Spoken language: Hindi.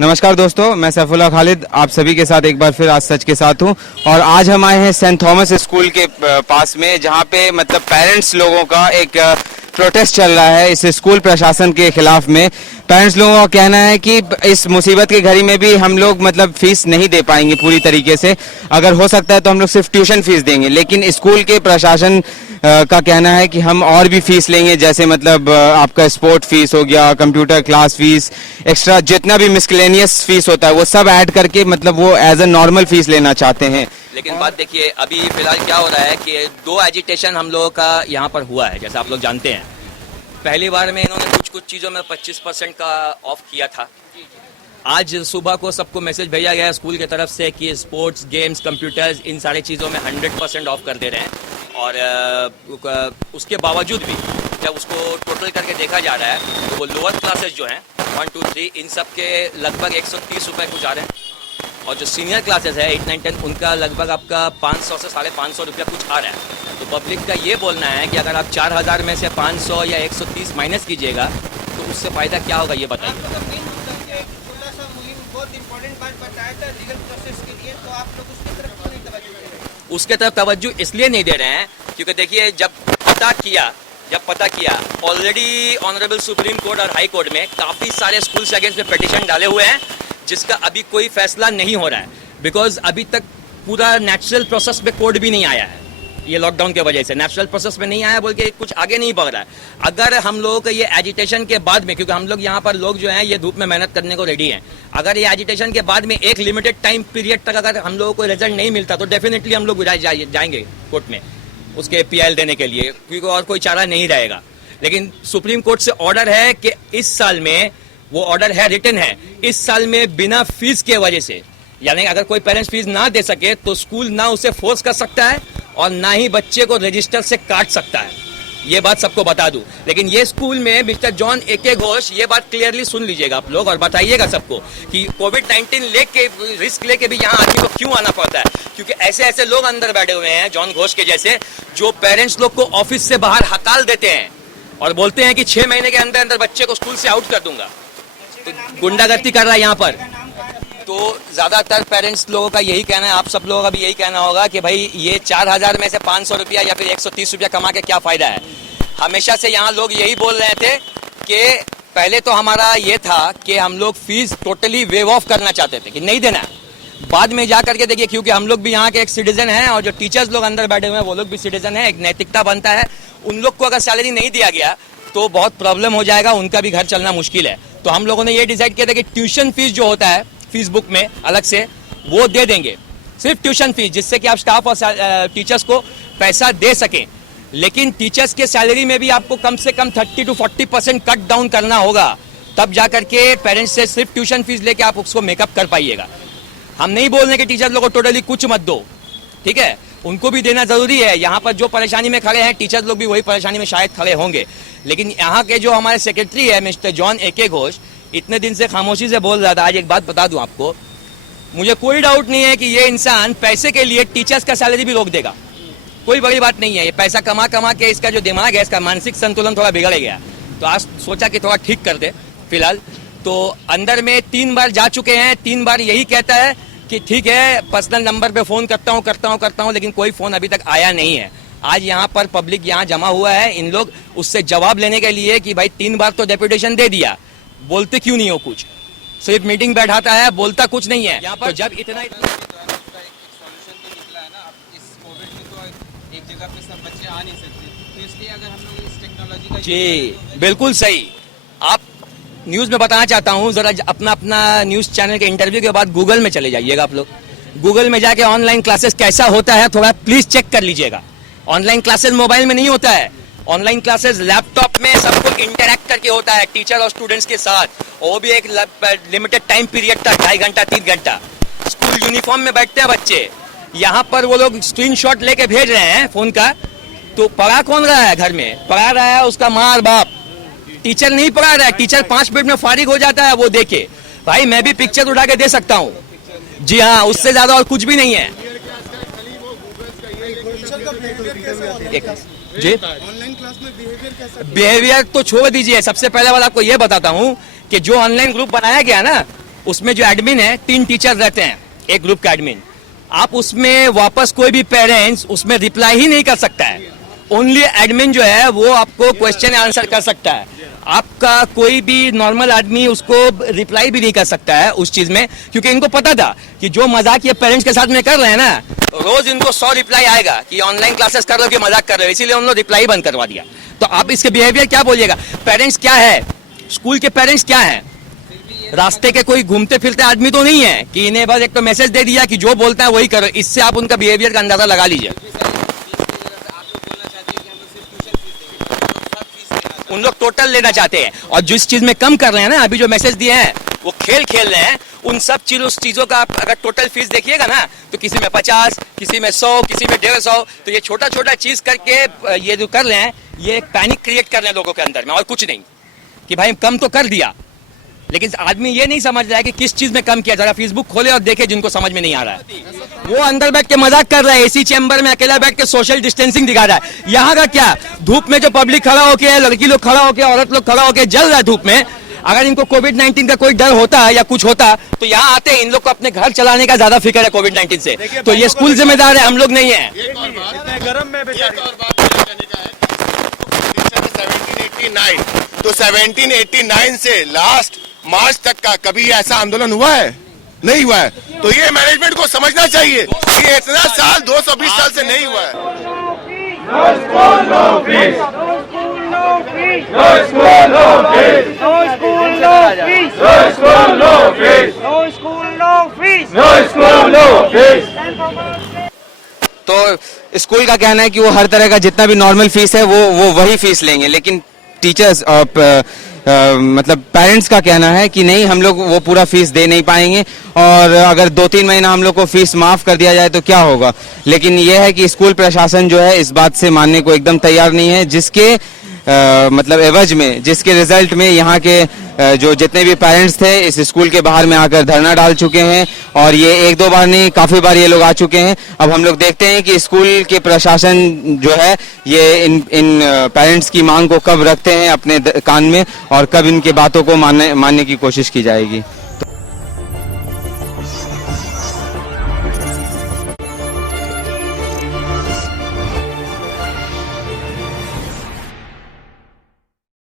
नमस्कार दोस्तों, मैं सैफुल्लाह खालिद आप सभी के साथ एक बार फिर आज सच के साथ हूं। और आज हम आए हैं सेंट थॉमस स्कूल के पास में, जहां पे मतलब पेरेंट्स लोगों का एक प्रोटेस्ट चल रहा है इस स्कूल प्रशासन के खिलाफ में। पेरेंट्स लोगों का कहना है कि इस मुसीबत की घड़ी में भी हम लोग मतलब फीस नहीं दे पाएंगे पूरी तरीके से। अगर हो सकता है तो हम लोग सिर्फ ट्यूशन फीस देंगे, लेकिन स्कूल के प्रशासन का कहना है कि हम और भी फीस लेंगे, जैसे मतलब आपका स्पोर्ट फीस हो गया, कंप्यूटर क्लास फीस, एक्स्ट्रा जितना भी मिसलेनियस फीस होता है वो सब ऐड करके मतलब वो एज अ नॉर्मल फीस लेना चाहते हैं। लेकिन बात देखिए, अभी फिलहाल क्या हो रहा है कि दो एजिटेशन हम लोगों का यहाँ पर हुआ है, जैसा आप लोग जानते हैं। पहली बार में इन्होंने कुछ चीज़ों में 25% का ऑफ किया था। आज सुबह को सबको मैसेज भेजा गया स्कूल की तरफ से कि स्पोर्ट्स, गेम्स, कंप्यूटर्स, इन सारी चीज़ों में 100% ऑफ कर दे रहे हैं। और उसके बावजूद भी जब उसको टोटल करके देखा जा रहा है तो वो लोअर क्लासेस जो हैं 1, 2, 3 इन सब के लगभग 130 रुपये कुछ आ रहे हैं, और जो सीनियर क्लासेस है 8, 9, 10 उनका लगभग आपका 500 से 550 रुपया कुछ आ रहा है। तो पब्लिक का ये बोलना है कि अगर आप 4000 में से 500 या 130 माइनस कीजिएगा तो उससे फ़ायदा क्या होगा, ये बताइए। उसके तरफ तवज्जो इसलिए नहीं दे रहे हैं क्योंकि देखिए, जब पता किया ऑलरेडी ऑनरेबल सुप्रीम कोर्ट और हाई कोर्ट में काफ़ी सारे स्कूल से अगेंस्ट में पिटीशन डाले हुए हैं, जिसका अभी कोई फैसला नहीं हो रहा है। बिकॉज अभी तक पूरा नेचुरल प्रोसेस में कोर्ट भी नहीं आया है। ये लॉकडाउन के वजह से नेचुरल प्रोसेस में नहीं आया, बोल के कुछ आगे नहीं बढ़ रहा है। अगर हम लोगों को ये एजिटेशन के बाद में, क्योंकि हम लोग यहाँ पर लोग जो हैं ये धूप में मेहनत करने को रेडी हैं, अगर ये एजिटेशन के बाद में एक लिमिटेड टाइम पीरियड तक अगर हम लोगों को रिजल्ट नहीं मिलता तो डेफिनेटली हम लोग जाएंगे कोर्ट में उसके PIL देने के लिए, क्योंकि और कोई चारा नहीं रहेगा। लेकिन सुप्रीम कोर्ट से ऑर्डर है कि इस साल में, वो ऑर्डर है, रिटन है, इस साल में बिना फीस के वजह से, यानी अगर कोई पेरेंट्स फीस ना दे सके तो स्कूल ना उसे फोर्स कर सकता है और ना ही बच्चे को रजिस्टर से काट सकता है। ये बात सबको बता दूं। लेकिन ये स्कूल में मिस्टर जॉन AK घोष, ये बात क्लियरली सुन लीजिएगा आप लोग और बताइएगा सबको कि कोविड-19 लेके, रिस्क लेके भी यहाँ आदमी को क्यों आना पड़ता है। क्योंकि ऐसे ऐसे लोग अंदर बैठे हुए हैं जॉन घोष के जैसे, जो पेरेंट्स लोग को ऑफिस से बाहर हकाल देते हैं और बोलते हैं कि 6 महीने के अंदर अंदर बच्चे को स्कूल से आउट कर दूंगा। तो गुंडागर्दी कर रहा है यहाँ पर। तो ज़्यादातर पेरेंट्स लोगों का यही कहना है, आप सब लोगों का भी यही कहना होगा कि भाई ये 4000 में से 500 रुपया या फिर 130 रुपया कमा के क्या फ़ायदा है। हमेशा से यहाँ लोग यही बोल रहे थे कि पहले तो हमारा ये था कि हम लोग फीस टोटली वेव ऑफ करना चाहते थे कि नहीं देना है। बाद में जा करके देखिए, क्योंकि हम लोग भी यहाँ के एक सिटीजन हैं और जो टीचर्स लोग अंदर बैठे हुए हैं वो लोग भी सिटीजन हैं, एक नैतिकता बनता है। उन लोग को अगर सैलरी नहीं दिया गया तो बहुत प्रॉब्लम हो जाएगा, उनका भी घर चलना मुश्किल है। तो हम लोगों ने ये डिसाइड किया था कि ट्यूशन फीस जो होता है फीस बुक में अलग से वो दे देंगे, सिर्फ ट्यूशन फीस, जिससे कि आप स्टाफ और टीचर्स को पैसा दे सकें। लेकिन टीचर्स के सैलरी में भी आपको कम से कम 30 to 40% कट डाउन करना होगा, तब जाकर के पेरेंट्स से सिर्फ ट्यूशन फीस लेके आप उसको मेकअप कर पाइएगा। हम नहीं बोल रहे कि टीचर लोगों को टोटली कुछ मत दो, ठीक है, उनको भी देना जरूरी है। यहाँ पर जो परेशानी में खड़े हैं टीचर्स लोग भी वही परेशानी में शायद खड़े होंगे। लेकिन यहाँ के जो हमारे सेक्रेटरी है मिस्टर जॉन AK घोष, इतने दिन से खामोशी से बोल रहा था। आज एक बात बता दूं आपको, मुझे कोई डाउट नहीं है कि ये इंसान पैसे के लिए टीचर्स का सैलरी भी रोक देगा। कोई बड़ी बात नहीं है। ये पैसा कमा कमा के इसका जो दिमाग है, इसका मानसिक संतुलन थोड़ा बिगड़ गया, तो आज सोचा कि थोड़ा ठीक कर दे। फिलहाल तो अंदर में 3 बार जा चुके हैं, 3 बार यही कहता है कि ठीक है पर्सनल नंबर पे फ़ोन करता हूँ, लेकिन कोई फ़ोन अभी तक आया नहीं है। आज यहाँ पर पब्लिक यहाँ जमा हुआ है, इन लोग उससे जवाब लेने के लिए कि भाई 3 बार तो डेपुटेशन दे दिया, बोलते क्यों नहीं हो कुछ, सिर्फ मीटिंग बैठाता है, बोलता कुछ नहीं है। यहाँ पर जब इतना जी बिल्कुल सही। आप न्यूज़ में बताना चाहता हूँ, जरा अपना न्यूज़ चैनल के इंटरव्यू के बाद गूगल में चले जाइएगा आप लोग। गूगल में जाके ऑनलाइन क्लासेस कैसा होता है थोड़ा प्लीज चेक कर लीजिएगा। ऑनलाइन क्लासेस मोबाइल में नहीं होता है, ऑनलाइन क्लासेस लैपटॉप में सबको इंटरैक्ट करके होता है टीचर और स्टूडेंट्स के साथ, वो भी एक लिमिटेड टाइम पीरियड तक, 2.5 घंटा 3 घंटा। स्कूल यूनिफॉर्म में बैठते हैं बच्चे, यहाँ पर वो लोग स्क्रीनशॉट लेके भेज रहे हैं फोन का। तो पढ़ा कौन रहा है? घर में पढ़ा रहा है उसका माँ और बाप, टीचर नहीं पढ़ा रहा है। टीचर 5 मिनट में फारिग हो जाता है, वो देखे। भाई मैं भी पिक्चर उठा के दे सकता हूँ, जी हाँ, उससे ज्यादा और कुछ भी नहीं है। जी ऑनलाइन क्लास में बिहेवियर तो छोड़ दीजिए। सबसे पहले वाला आपको ये बताता हूँ कि जो ऑनलाइन ग्रुप बनाया गया ना, उसमें जो एडमिन है 3 टीचर रहते हैं एक ग्रुप का एडमिन। आप उसमें वापस कोई भी पेरेंट्स उसमें रिप्लाई ही नहीं कर सकता है। ओनली एडमिन जो है वो आपको क्वेश्चन आंसर कर सकता है। आपका कोई भी नॉर्मल आदमी उसको रिप्लाई भी नहीं कर सकता है उस चीज में, क्योंकि इनको पता था कि जो मजाक ये पेरेंट्स के साथ में कर रहे हैं ना, रोज इनको 100 रिप्लाई आएगा कि ऑनलाइन क्लासेस कर रहे हो कि मजाक कर रहे हो, इसीलिए उन्होंने रिप्लाई बंद करवा दिया। तो आप इसके बिहेवियर क्या बोलिएगा? पेरेंट्स क्या है, स्कूल के पेरेंट्स क्या है? रास्ते के कोई घूमते फिरते आदमी तो नहीं है कि इन्हें बस एक तो मैसेज दे दिया कि जो बोलता है वही करो। इससे आप उनका बिहेवियर का अंदाजा लगा लीजिए। उन लोग टोटल लेना चाहते हैं, और जिस चीज में कम कर रहे हैं ना, अभी जो मैसेज दिए हैं वो खेल खेल रहे हैं। उन सब चीजों का आप अगर टोटल फीस देखिएगा ना, तो किसी में 50, किसी में 100, किसी में 150। तो ये छोटा छोटा चीज करके ये जो कर रहे हैं, ये पैनिक क्रिएट कर रहे हैं लोगों के अंदर में, और कुछ नहीं। कि भाई कम तो कर दिया, लेकिन आदमी ये नहीं समझ रहा है कि किस चीज में कम किया। जरा फेसबुक खोले और देखे, जिनको समझ में नहीं आ रहा है। वो अंदर बैठ के मजाक कर रहा है, एसी चैम्बर में अकेला बैठ के सोशल डिस्टेंसिंग दिखा रहा है। यहाँ का क्या, धूप में जो पब्लिक खड़ा होके, लड़की लोग खड़ा होके, औरत लोग खड़ा होके जल रहा है धूप में। अगर इनको कोविड-19 का कोई डर होता है या कुछ होता तो यहाँ आते हैं। इन लोग को अपने घर चलाने का ज्यादा फिक्र है कोविड-19 से, तो ये स्कूल जिम्मेदार है, हम लोग नहीं है। तो 1789 से लास्ट मार्च तक का कभी ऐसा आंदोलन हुआ है? नहीं हुआ है। तो ये मैनेजमेंट को समझना चाहिए कि ये इतना साल 220 साल से नहीं हुआ है। तो स्कूल का कहना है कि वो हर तरह का जितना भी नॉर्मल फीस है वो वही फीस लेंगे, लेकिन टीचर्स मतलब पेरेंट्स का कहना है कि नहीं, हम लोग वो पूरा फीस दे नहीं पाएंगे, और अगर 2-3 महीना हम लोग को फीस माफ कर दिया जाए तो क्या होगा। लेकिन ये है कि स्कूल प्रशासन जो है इस बात से मानने को एकदम तैयार नहीं है, जिसके मतलब एवज में, जिसके रिजल्ट में यहाँ के जो जितने भी पेरेंट्स थे इस स्कूल के बाहर में आकर धरना डाल चुके हैं, और ये 1-2 बार नहीं, काफी बार ये लोग आ चुके हैं। अब हम लोग देखते हैं कि स्कूल के प्रशासन जो है ये इन पेरेंट्स की मांग को कब रखते हैं अपने कान में, और कब इनके बातों को मानने की कोशिश की जाएगी।